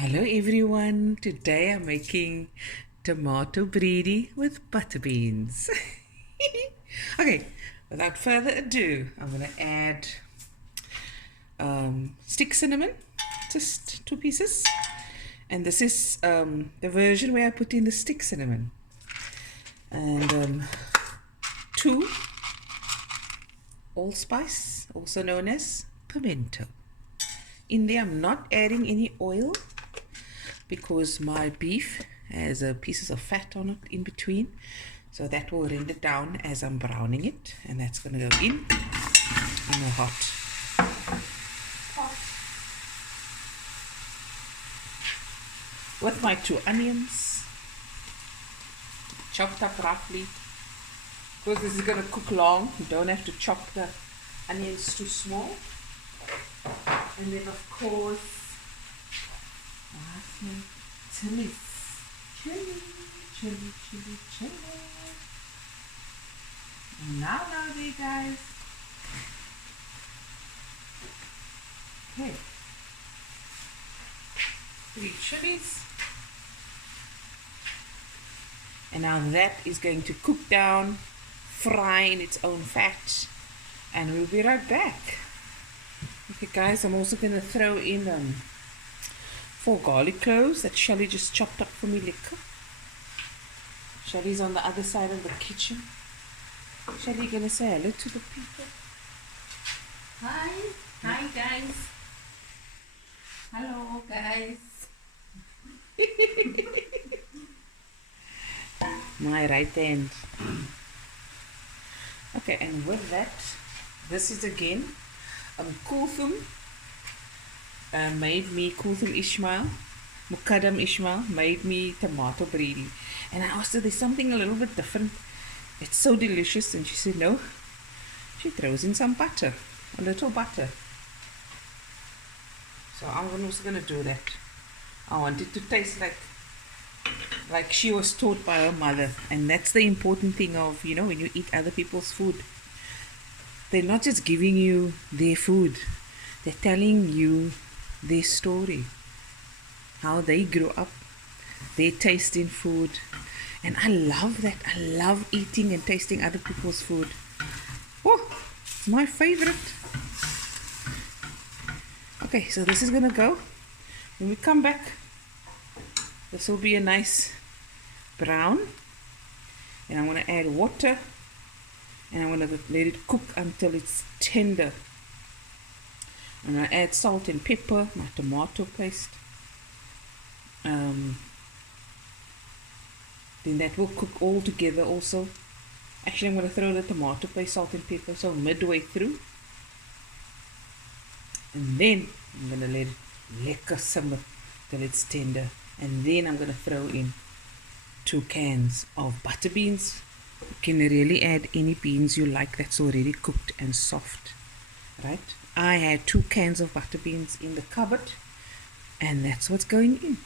Hello everyone, today I'm making tomato breedy with butter beans. Okay, without further ado, I'm going to add stick cinnamon, just 2 pieces. And this is the version where I put in the stick cinnamon. And 2 allspice, also known as pimento. In there I'm not adding any oil because my beef has pieces of fat on it in between, so that will render down as I'm browning it, and that's going to go in a hot pot with my 2 onions chopped up roughly. Because this is going to cook long, you don't have to chop the onions too small. And then of course chili. Now there, guys. Okay. 3 chilies. And now that is going to cook down, fry in its own fat, and we'll be right back. Okay guys, I'm also going to throw in 4 garlic cloves that Shelly just chopped up for me lekker. Shelly's on the other side of the kitchen. Shelly, you going to say hello to the people? Hi guys. Hello guys. My right hand. Okay, and with that, this is again Kulthum made me, Kulthum Ishmael, Mukaddam Ishmael made me tomato breedy. And I asked her, there's something a little bit different. It's so delicious. And she said, no. She throws in some butter, a little butter. So I'm also going to do that. I want it to taste like she was taught by her mother. And that's the important thing of, you know, when you eat other people's food. They're not just giving you their food. They're telling you their story. How they grew up. Their taste in food. And I love that. I love eating and tasting other people's food. Oh, it's my favorite. Okay, so this is going to go. When we come back, this will be a nice brown. And I'm going to add water. And I'm going to let it cook until it's tender. I'm going to add salt and pepper, my tomato paste. Then that will cook all together also. Actually, I'm going to throw the tomato paste, salt and pepper, so midway through. And then I'm going to let it lekker simmer till it's tender. And then I'm going to throw in 2 cans of butter beans. You can really add any beans you like that's already cooked and soft. Right? I had 2 cans of butter beans in the cupboard. And that's what's going in.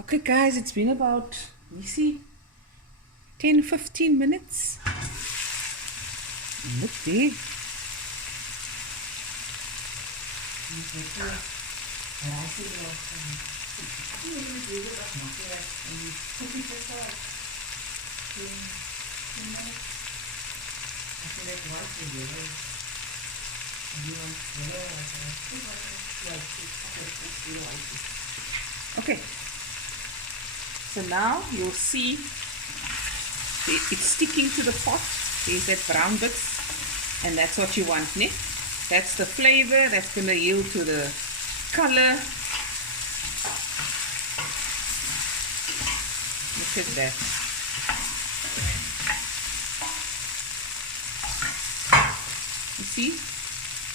Okay guys, it's been about, you see, 10-15 minutes. Look there. Okay, so now you'll see it's sticking to the pot. There's that brown bits, and that's what you want, ne? That's the flavor that's going to yield to the color. Look at that. You see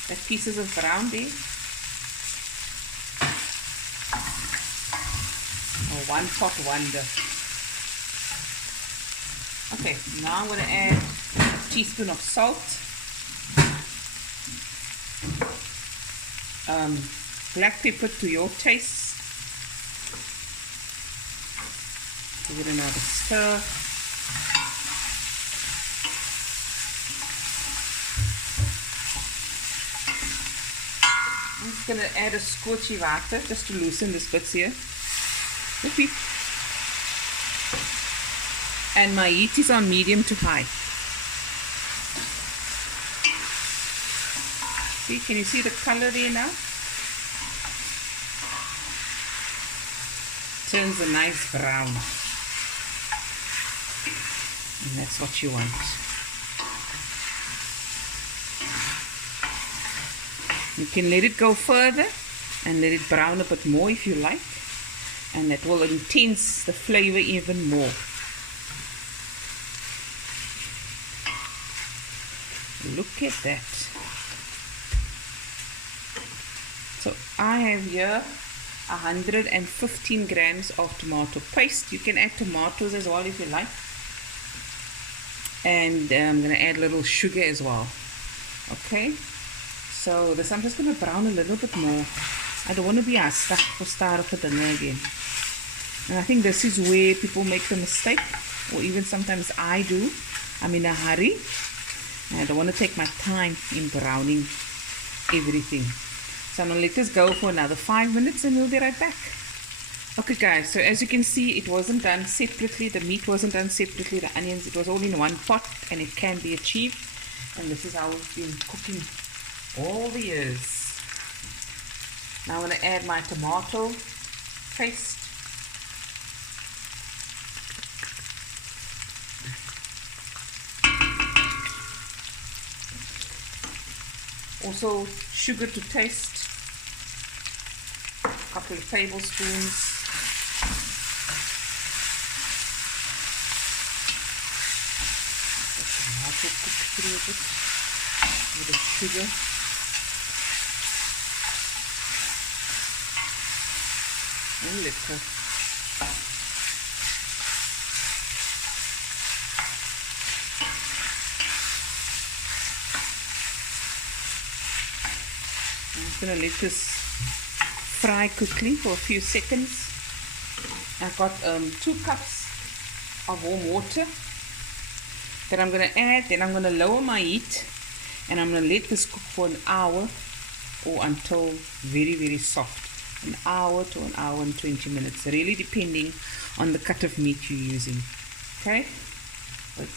that pieces of brown there? A one pot wonder. Okay, now I'm going to add a teaspoon of salt, black pepper to your taste. Give it another stir. just going to add a scorchy water just to loosen this bits here. Whoopie. And my heat is on medium to high. See, can you see the color there now? Turns a nice brown. And that's what you want. You can let it go further and let it brown a bit more if you like. And that will enhance the flavor even more. Look at that. So I have here 115 grams of tomato paste. You can add tomatoes as well if you like. And I'm going to add a little sugar as well. Okay. So this I'm just going to brown a little bit more. I don't want to be stuck for start of the dinner again. And I think this is where people make the mistake. Or even sometimes I do. I'm in a hurry. And I don't want to take my time in browning everything. So I'm going to let this go for another 5 minutes and we'll be right back. Okay guys, so as you can see, it wasn't done separately. The meat wasn't done separately. The onions, it was all in one pot and it can be achieved. And this is how we've been cooking all the years. Now I'm going to add my tomato paste. Also sugar to taste, a couple of tablespoons. The tomato cooked through a bit with the sugar. And liquor. I'm going to let this fry quickly for a few seconds. I've got 2 cups of warm water that I'm going to add. Then I'm going to lower my heat and I'm going to let this cook for an hour or until very, very soft. An hour to an hour and 20 minutes, really depending on the cut of meat you're using. Okay? But,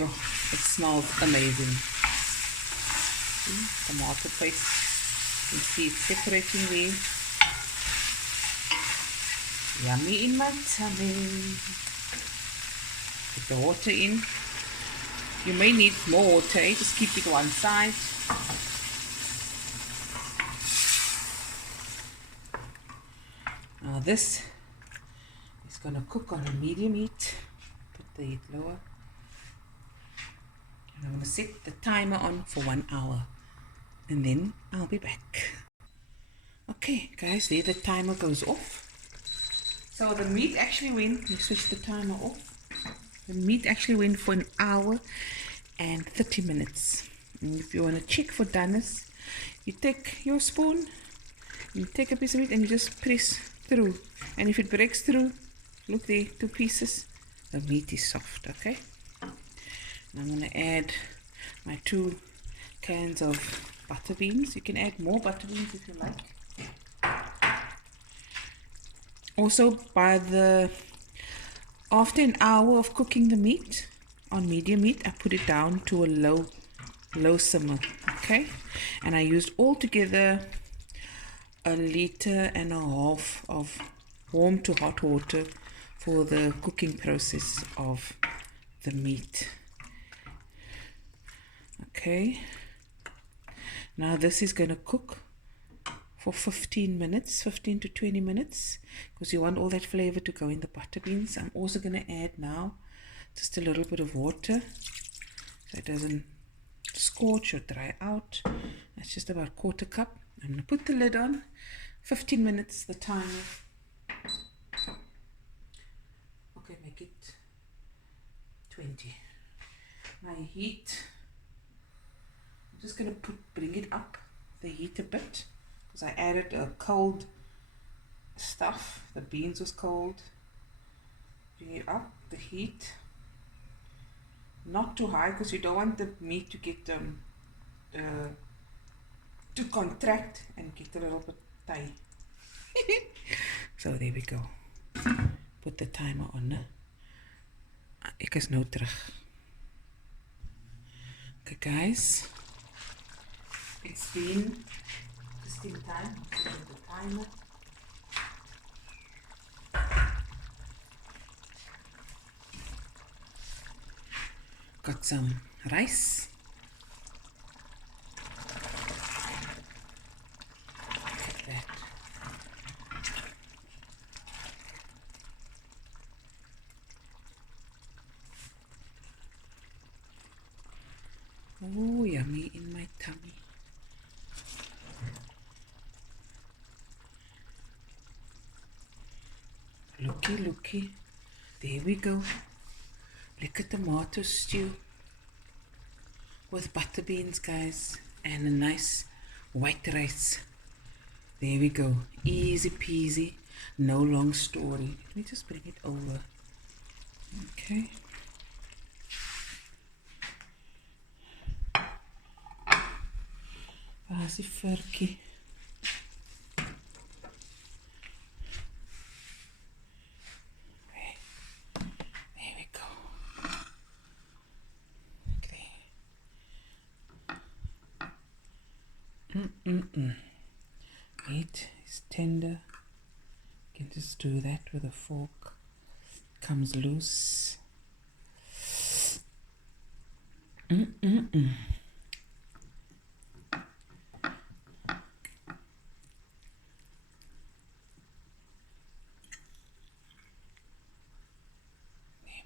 oh, it smells amazing. Tomato paste, you can see it separating there. Yummy in my tummy. Put the water in. You may need more water, just keep it one side. Now this is going to cook on a medium heat. Put the heat lower. And I'm going to set the timer on for 1 hour. And then I'll be back. Okay guys, there the timer goes off. So the meat actually went, you switch the timer off. The meat actually went for an hour and 30 minutes. And if you want to check for doneness, you take your spoon, you take a piece of meat and you just press through. And if it breaks through, look there, 2 pieces, the meat is soft, okay? And I'm going to add my 2 cans of butter beans. You can add more butter beans if you like. Also, after an hour of cooking the meat on medium heat, I put it down to a low simmer, okay? And I used altogether 1.5 liters of warm to hot water for the cooking process of the meat. Okay, now this is going to cook for 15 minutes, 15 to 20 minutes, because you want all that flavor to go in the butter beans. I'm also going to add now just a little bit of water so it doesn't scorch or dry out. That's just about 1/4 cup. I'm going to put the lid on, 15 minutes the timer. Okay, make it 20. My heat, I'm just going to bring it up the heat a bit, because I added a cold stuff. The beans was cold. Bring it up the heat, not too high, because you don't want the meat to get to contract and get a little bit tight. So there we go. Put the timer on. Ek is nou terug. Okay guys, it's been steam time. Set the timer. Got some rice. Like that. Oh, yummy in my tummy. Looky, looky. There we go. Lekker tomato stew with butter beans, guys, and a nice white rice. There we go. Easy peasy. No long story. Let me just bring it over. Okay. Waar's die varkie? There we go. Okay. Meat is tender. You can just do that with a fork. Comes loose. There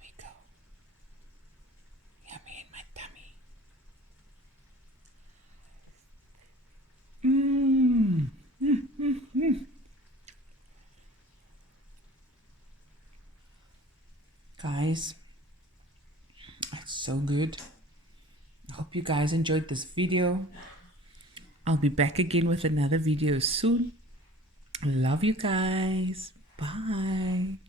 we go. Yummy in my tummy. Guys, it's so good. I hope you guys enjoyed this video. I'll be back again with another video soon. Love you guys. Bye.